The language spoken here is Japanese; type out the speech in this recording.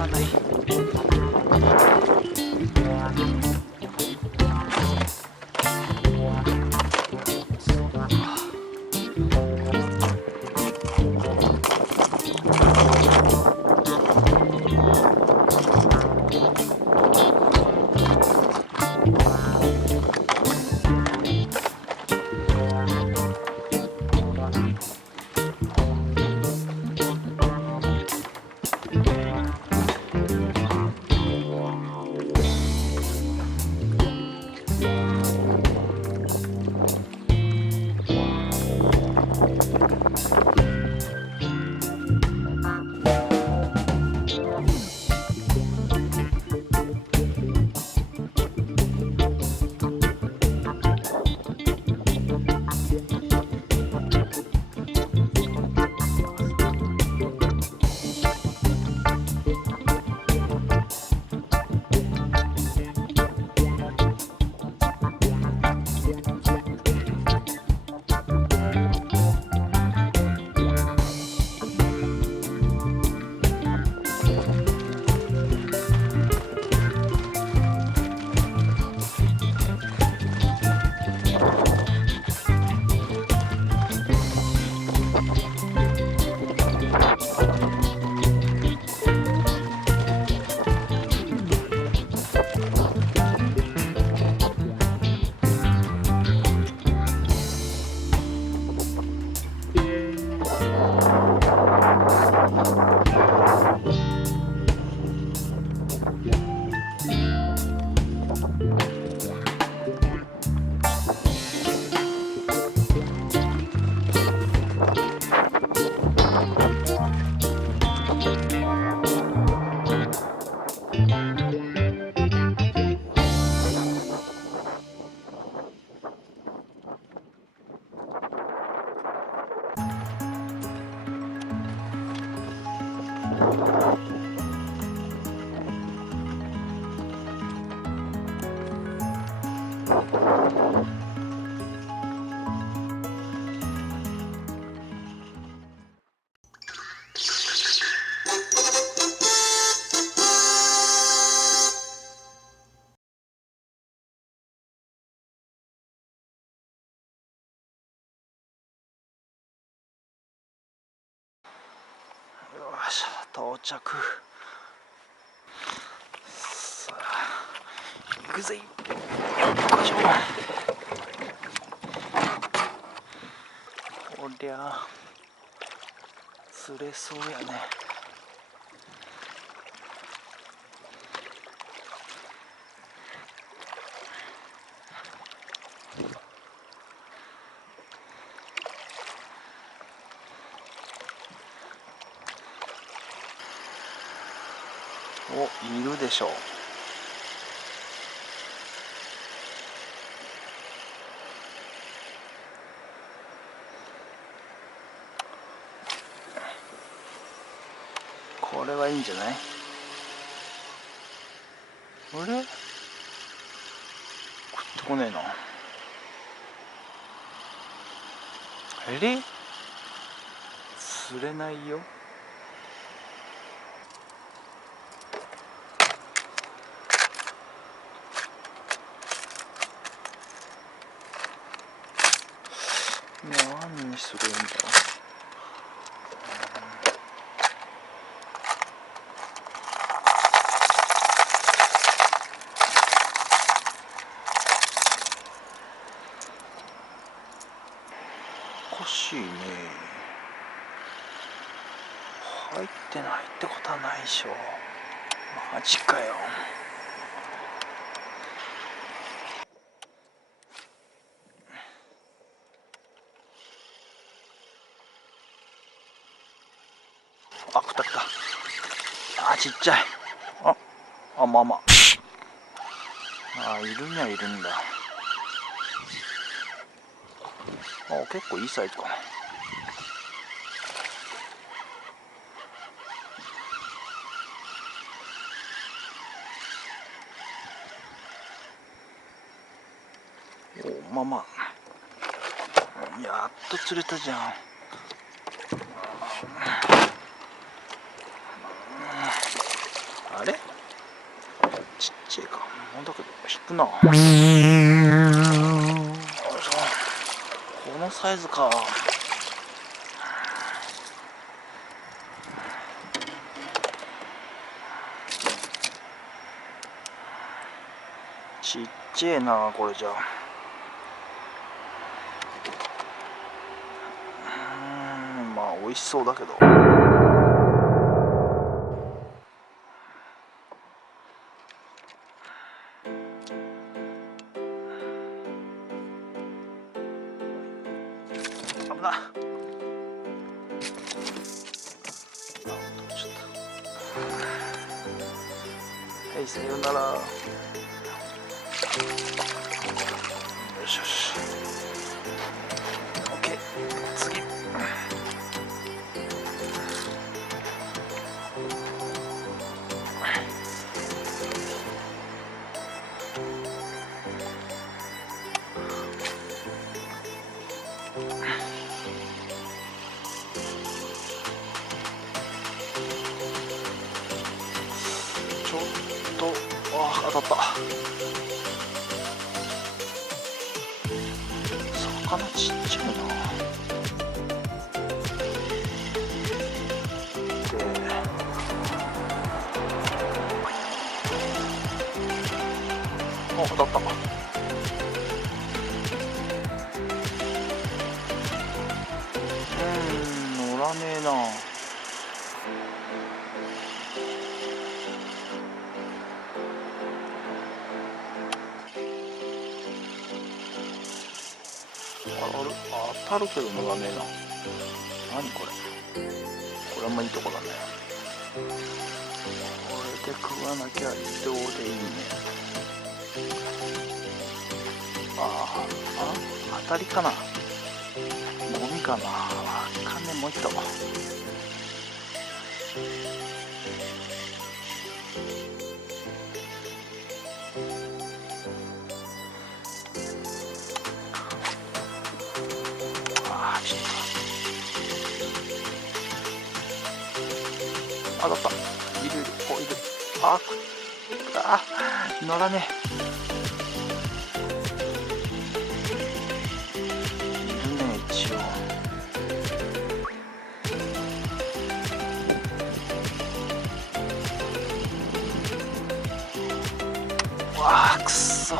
らない。到着。さあ行くぜ。よっこいしょ。こりゃ釣れそうやね。お、いるでしょう。これはいいんじゃない？あれ？食ってこねえな。釣れないよ。何にするんだ。おかしいね。入ってないってことはないでしょ。マジかよ。あ、食った食った。あ、ちっちゃい。まあまあ。いるにはいるんだ。結構いいサイズかな。まあまあ。やっと釣れたじゃん。くな。このサイズか。ちっちゃいなこれじゃ。まあ美味しそうだけど。危な。はい、さようなら。よしよし。オッケー。次。ちょっと当たった。魚ちっちゃいな。で、当たった。乗らねえな。当たるけど乗らねえな。何これ。これあんまいいとこだね。これで食わなきゃ移動でいいね。当たりかな。ゴミかな。わかんねえ。もう一度。当たった。いるいる。いる。乗らねえ。いるね一応。くっそ。